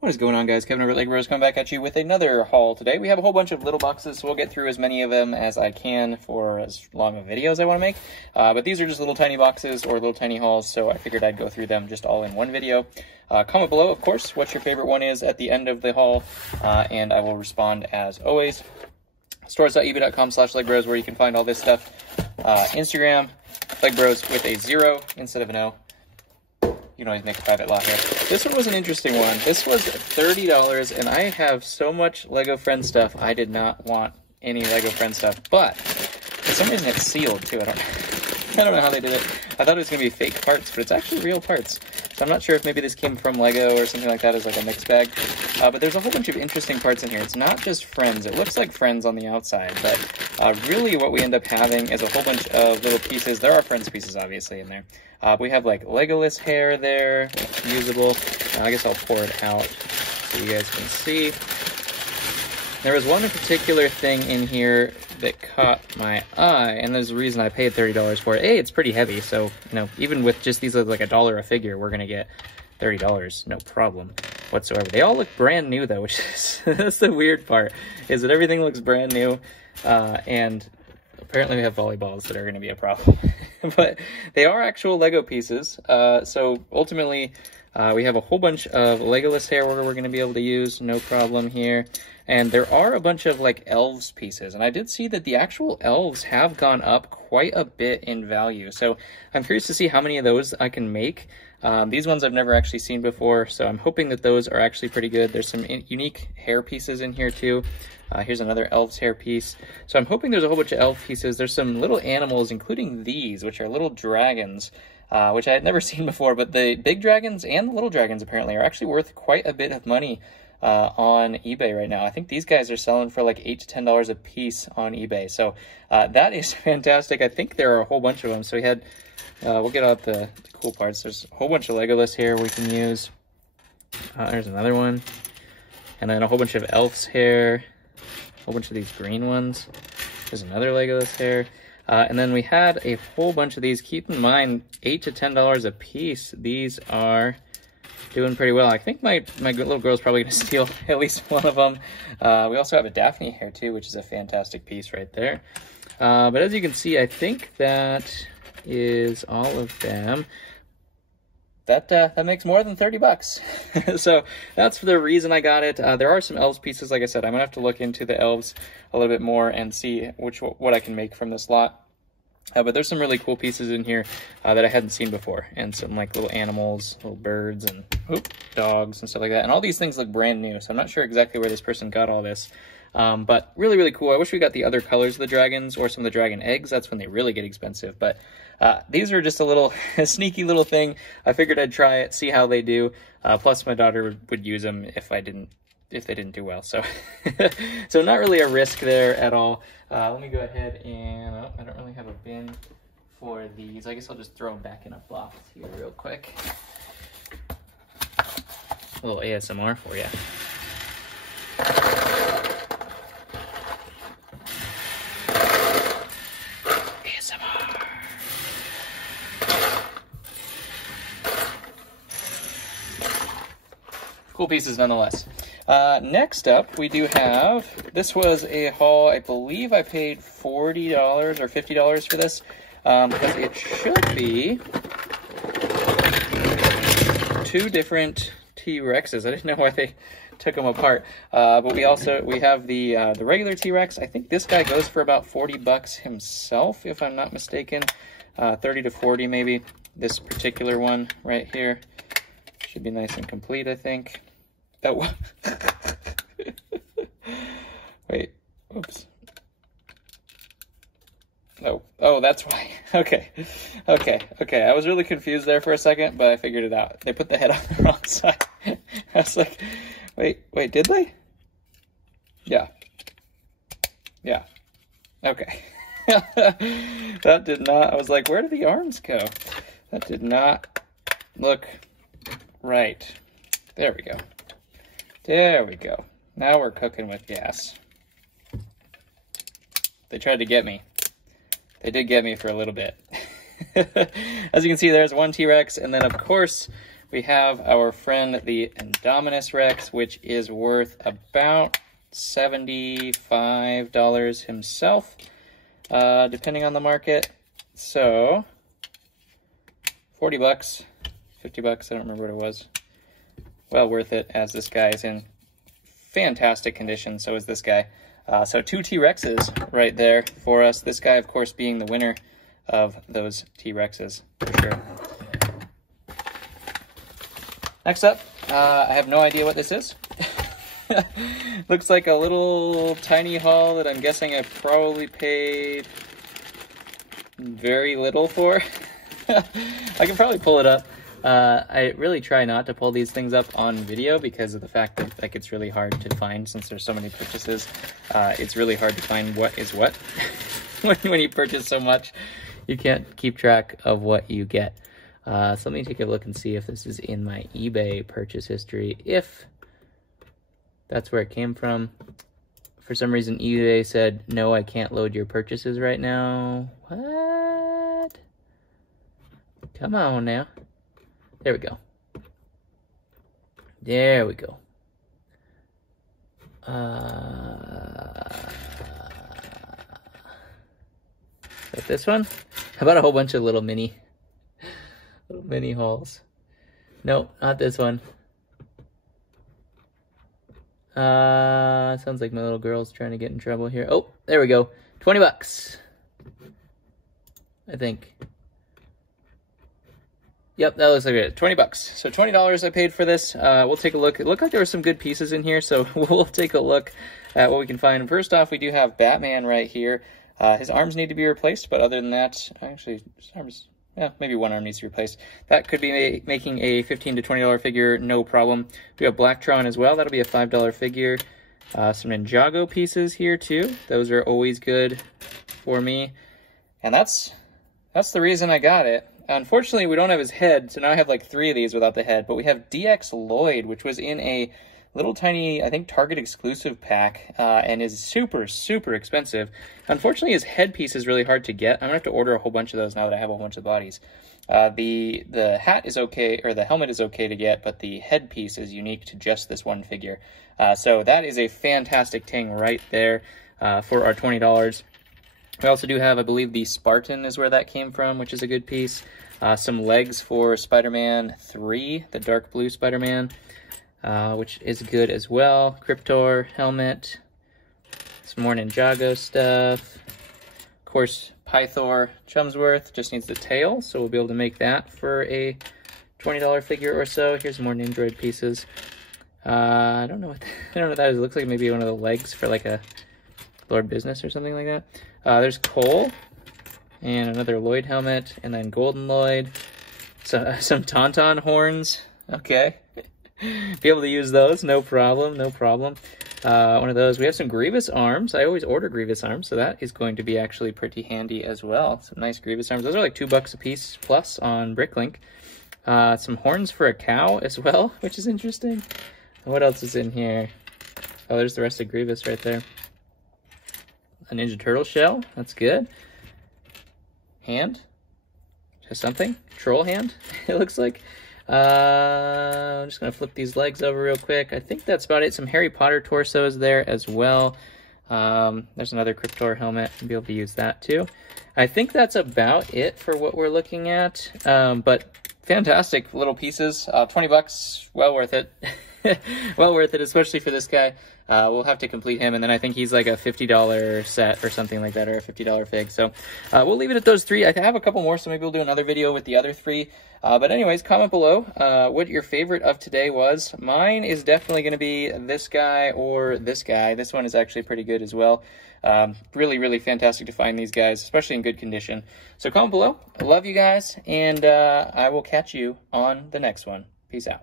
What is going on, guys? Kevin over at LEGbrOs coming back at you with another haul today. We have a whole bunch of little boxes, so we'll get through as many of them as I can for as long of videos I want to make. But these are just little tiny boxes or little tiny hauls, so I figured I'd go through them just all in one video. Comment below, of course, what your favorite one is at the end of the haul, and I will respond as always. Stores.ebay.com/LEGbrOs, where you can find all this stuff. Instagram, LEGbrOs with a 0 instead of an O. You can always make a private lot here. This one was an interesting one. This was $30, and I have so much Lego Friends stuff. I did not want any Lego Friends stuff, but for some reason it's sealed too. I don't know how they did it. I thought it was gonna be fake parts, but it's actually real parts. So I'm not sure if maybe this came from Lego or something like that as like a mixed bag. But there's a whole bunch of interesting parts in here. It's not just Friends. It looks like Friends on the outside, but really what we end up having is a whole bunch of little pieces. There are Friends pieces obviously in there. We have like Legolas hair there, usable. I guess I'll pour it out so you guys can see. There was one particular thing in here that caught my eye, and there's a reason I paid $30 for it. A, it's pretty heavy, so you know, even with just these like $1 a figure, we're gonna get $30, no problem whatsoever. They all look brand new though, which is that's the weird part, is that everything looks brand new, and apparently we have volleyballs that are going to be a problem. But they are actual Lego pieces, so ultimately we have a whole bunch of Legolas hair we're going to be able to use, no problem here. And there are a bunch of like elves pieces, and I did see that the actual elves have gone up quite a bit in value, so I'm curious to see how many of those I can make. These ones I've never actually seen before, so I'm hoping that those are actually pretty good. There's some unique hair pieces in here too. Here's another elf's hair piece. So I'm hoping there's a whole bunch of elf pieces. There's some little animals, including these, which are little dragons, which I had never seen before, but the big dragons and the little dragons apparently are actually worth quite a bit of money on eBay right now. I think these guys are selling for like $8 to $10 a piece on eBay. So that is fantastic. I think there are a whole bunch of them. So we had, we'll get out the cool parts. There's a whole bunch of Legolas hair we can use. There's another one. And then a whole bunch of elf's hair. A whole bunch of these green ones. There's another Legolas hair. And then we had a whole bunch of these. Keep in mind, $8 to $10 a piece. These are doing pretty well. I think my little girl's probably going to steal at least one of them. We also have a Daphne hair too, which is a fantastic piece right there. But as you can see, I think that is all of them. That makes more than 30 bucks. So that's the reason I got it. There are some elves pieces, like I said. I'm gonna have to look into the elves a little bit more and see what I can make from this lot. But there's some really cool pieces in here that I hadn't seen before, and some like little animals, little birds, and dogs and stuff like that. And all these things look brand new, so I'm not sure exactly where this person got all this. But really, really cool. I wish we got the other colors of the dragons or some of the dragon eggs. That's when they really get expensive. But these are just a little sneaky little thing. I figured I'd try it, see how they do. Plus, my daughter would use them if they didn't do well. So, so not really a risk there at all. Let me go ahead and I don't really have a bin for these. I guess I'll just throw them back in a box here real quick. A little ASMR for you. Cool pieces nonetheless. Next up, we do have, this was a haul, I believe I paid $40 or $50 for this, because it should be 2 different T-Rexes. I didn't know why they took them apart, but we have the regular T-Rex. I think this guy goes for about 40 bucks himself, if I'm not mistaken, 30 to 40 maybe. This particular one right here should be nice and complete, I think. Oh, wait, oops. Oh, that's why. Okay. I was really confused there for a second, but I figured it out. They put the head on the wrong side. I was like, wait, did they? Yeah. Okay. That did not, I was like, where did the arms go? That did not look right. There we go. Now we're cooking with gas. They tried to get me. They did get me for a little bit. As you can see, there's one T-Rex, and then of course we have our friend the Indominus Rex, which is worth about $75 himself, depending on the market. So 40 bucks, 50 bucks, I don't remember what it was. Well worth it, as this guy is in fantastic condition. So is this guy. So 2 T-Rexes right there for us. This guy, of course, being the winner of those T-Rexes, for sure. Next up, I have no idea what this is. Looks like a little tiny haul that I'm guessing I probably paid very little for. I can probably pull it up. I really try not to pull these things up on video because of the fact that like it's really hard to find since there's so many purchases. It's really hard to find what is what. when you purchase so much, you can't keep track of what you get. So let me take a look and see if this is in my eBay purchase history, if that's where it came from. For some reason, eBay said, no, I can't load your purchases right now. What? Come on now. There we go. There we go. Is that this one? How about a whole bunch of little mini hauls? Nope, not this one. Sounds like my little girl's trying to get in trouble here. Oh, there we go. 20 bucks. I think. Yep, that looks like it. 20 bucks. So $20 I paid for this. We'll take a look. It looked like there were some good pieces in here, so we'll take a look at what we can find. First off, we do have Batman right here. His arms need to be replaced, but other than that, actually, his arms, yeah, maybe one arm needs to be replaced. That could be making a $15 to $20 figure, no problem. We have Blacktron as well. That'll be a $5 figure. Some Ninjago pieces here too. Those are always good for me. And that's the reason I got it. Unfortunately, we don't have his head, so now I have like 3 of these without the head. But we have DX Lloyd, which was in a little tiny, I think, Target exclusive pack, and is super, super expensive. Unfortunately, his headpiece is really hard to get. I'm gonna have to order a whole bunch of those now that I have a whole bunch of bodies. The hat is okay, or the helmet is okay to get, but the headpiece is unique to just this one figure. So that is a fantastic thing right there for our $20. We also do have, I believe, the Spartan is where that came from, which is a good piece. Some legs for Spider-Man 3, the dark blue Spider-Man, which is good as well. Cryptor helmet, some more Ninjago stuff. Of course, Pythor Chumsworth just needs the tail, so we'll be able to make that for a $20 figure or so. Here's more Nindroid pieces. I don't know what that is. It looks like maybe one of the legs for like a Lord Business or something like that. There's Cole and another Lloyd helmet, and then Golden Lloyd. So, some Tauntaun horns. Okay. Be able to use those, no problem, no problem. One of those. We have some Grievous arms. I always order Grievous arms, so that is going to be actually pretty handy as well. Some nice Grievous arms. Those are like $2 a piece plus on Bricklink. Some horns for a cow as well, which is interesting. And what else is in here? Oh, there's the rest of Grievous right there. A Ninja Turtle shell. That's good. Hand. Just something. Troll hand, it looks like. I'm just going to flip these legs over real quick. I think that's about it. Some Harry Potter torsos there as well. There's another Cryptor helmet. I'll be able to use that too. I think that's about it for what we're looking at. But fantastic little pieces. 20 bucks, well worth it. Well worth it, especially for this guy. We'll have to complete him, and then I think he's like a $50 set or something like that, or a $50 fig. So we'll leave it at those 3. I have a couple more, so maybe we'll do another video with the other 3. But anyways, comment below what your favorite of today was. Mine is definitely going to be this guy or this guy. This one is actually pretty good as well. Really, really fantastic to find these guys, especially in good condition. So comment below. I love you guys, and I will catch you on the next one. Peace out.